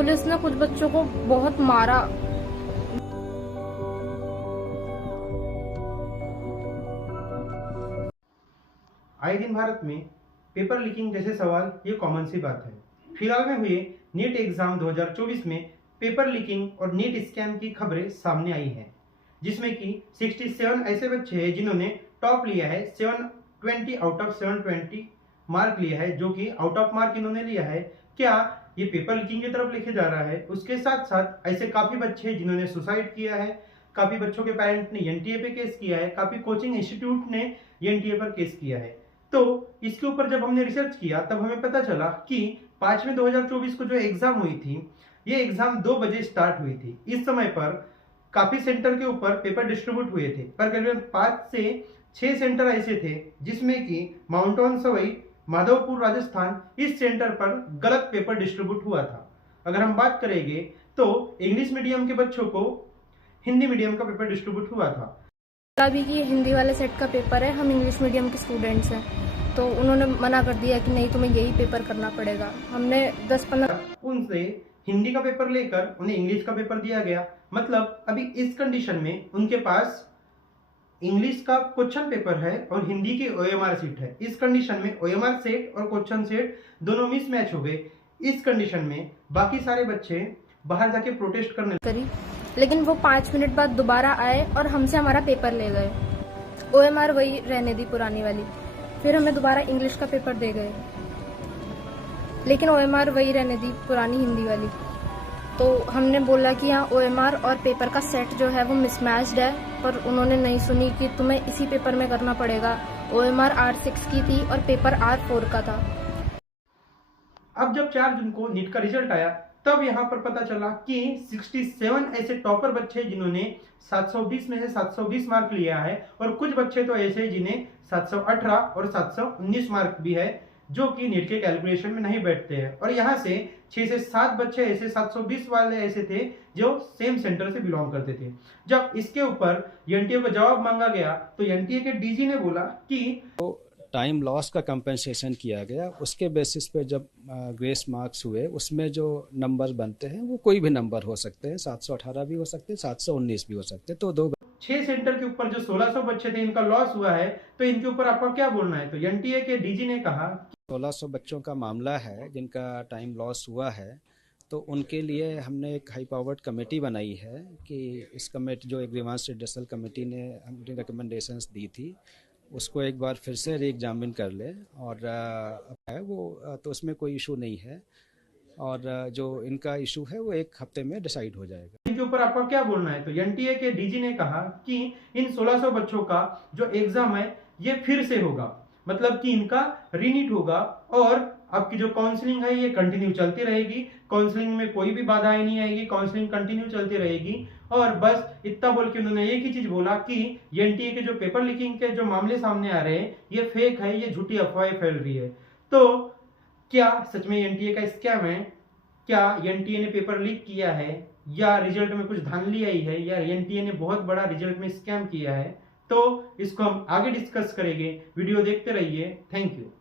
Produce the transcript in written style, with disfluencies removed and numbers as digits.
Police ने कुछ बच्चों को बहुत मारा। आए दिन भारत में पेपर लीकिंग जैसे सवाल ये कॉमन सी बात है। फिलहाल में हुए नीट एग्जाम 2024 में पेपर लीकिंग और नीट स्कैम की खबरें सामने आई हैं, जिसमें कि 67 ऐसे बच्चे हैं जिन्होंने टॉप लिया है, 720 आउट ऑफ 720 मार्क लिया है, जो कि आउट ऑफ मार्क इन्होंने लिया है। क्या ये पेपर लीकिंग की तरफ लेके जा रहा है? उसके साथ साथ ऐसे काफी बच्चे हैं जिन्होंने सुसाइड किया है, काफी बच्चों के पेरेंट ने एनटीए पे केस किया है, काफी कोचिंग इंस्टीट्यूट ने एनटीए पर केस किया है। तो इसके ऊपर जब हमने रिसर्च किया तब हमें पता चला कि 5 में 2024 को जो एग्जाम हुई थी, ये एग्जाम 2 बजे स्टार्ट हुई थी। इस समय पर काफी सेंटर के ऊपर पेपर डिस्ट्रीब्यूट हुए थे, पर करीबन 5 से 6 सेंटर ऐसे थे जिसमें कि माउंट ऑन सवई, माधवपुर, राजस्थान, इस सेंटर पर गलत पेपर डिस्ट्रीब्यूट हुआ था। अगर हम बात करेंगे तो इंग्लिश मीडियम के बच्चों को हिंदी मीडियम का पेपर डिस्ट्रीब्यूट हुआ था। अभी की हिंदी वाले सेट का पेपर है, हम इंग्लिश मीडियम के स्टूडेंट्स हैं, तो उन्होंने मना कर दिया कि नहीं, तुम्हें यही पेपर करना पड़ेगा। हमने 10-15 उनसे हिंदी का पेपर लेकर उन्हें इंग्लिश का पेपर दिया गया। मतलब अभी इस कंडीशन में उनके पास इंग्लिश का क्वेश्चन पेपर है और हिंदी की ओएमआर सीट है। इस कंडीशन में ओएमआर सेट और क्वेश्चन सेट दोनों मिसमैच हो गए। इस कंडीशन में बाकी सारे बच्चे बाहर जाके प्रोटेस्ट करने करी, लेकिन वो 5 मिनट बाद दोबारा आए और हमसे हमारा पेपर ले गए। ओएमआर वही रहने दी पुरानी वाली, फिर हमें दोबारा इंग्लिश का पेपर दे गए, लेकिन ओएमआर वही रहने दी पुरानी हिंदी वाली। तो हमने बोला कि यहाँ ओएमआर और पेपर का सेट जो है वो मिसमैच्ड है, पर उन्होंने नहीं सुनी कि तुम्हें इसी पेपर में करना पड़ेगा। ओएमआर R6 की थी और पेपर R4 का था। अब जब 4 जून को नीट का रिजल्ट आया तब यहाँ पर पता चला कि 67 ऐसे टॉपर बच्चे जिन्होंने 720 में से 720 मार्क लिया है, और कुछ बच्चे तो ऐसे जिन्हें 718 और 719 मार्क भी है, जो कि नीट के कैलकुलेशन में नहीं बैठते हैं। और यहाँ से 6 से 7 बच्चे ऐसे 720 वाले ऐसे थे जो सेम सेंटर से बिलोंग करते थे। जब इसके ऊपर एनटीए को जवाब मांगा गया तो एनटीए के डीजी ने बोला कि टाइम लॉस का कंपनसेशन किया गया। उसके बेसिस पे जब ग्रेस मार्क्स हुए, उसमें जो नंबर बनते हैं वो कोई भी नंबर हो सकते हैं, 718 भी हो सकते हैं, 719 भी हो सकते हैं। तो 6 सेंटर के ऊपर जो 1600 बच्चे थे इनका लॉस हुआ है, तो इनके ऊपर आपका क्या बोलना है? तो एनटीए के डीजी ने कहा 1600 बच्चों का मामला है जिनका टाइम लॉस हुआ है, तो उनके लिए हमने एक हाई पावर्ड कमेटी बनाई है कि इस कमेटी जो एक ग्रीवांस रिड्रेसल कमेटी ने अपनी रिकमेंडेशंस दी थी, उसको एक बार फिर से रीएग्जामिन कर ले, और है वो तो उसमें कोई इशू नहीं है, और जो इनका इशू है वो 1 हफ्ते में डिसाइड हो जाएगा। इनके ऊपर आपका क्या बोलना है? तो एनटीए के डीजी ने कहा कि इन 1600 बच्चों का जो एग्जाम है ये फिर से होगा, मतलब कि इनका रीनीट होगा, और आपकी जो काउंसलिंग है ये कंटिन्यू चलती रहेगी। काउंसलिंग में कोई भी बाधाएं नहीं आएगी, काउंसलिंग कंटिन्यू चलती रहेगी। और बस इतना बोल के उन्होंने एक ही चीज बोला कि एनटीए के जो पेपर लीकिंग के जो मामले सामने आ रहे हैं ये फेक है, ये झूठी अफवाहें फैल रही है। तो क्या सच में एनटीए का स्कैम है? क्या एनटीए ने पेपर लीक किया है, या रिजल्ट में कुछ धांधली आई है, या एनटीए ने बहुत बड़ा रिजल्ट में स्कैम किया है? तो इसको हम आगे डिस्कस करेंगे। वीडियो देखते रहिए। Thank you.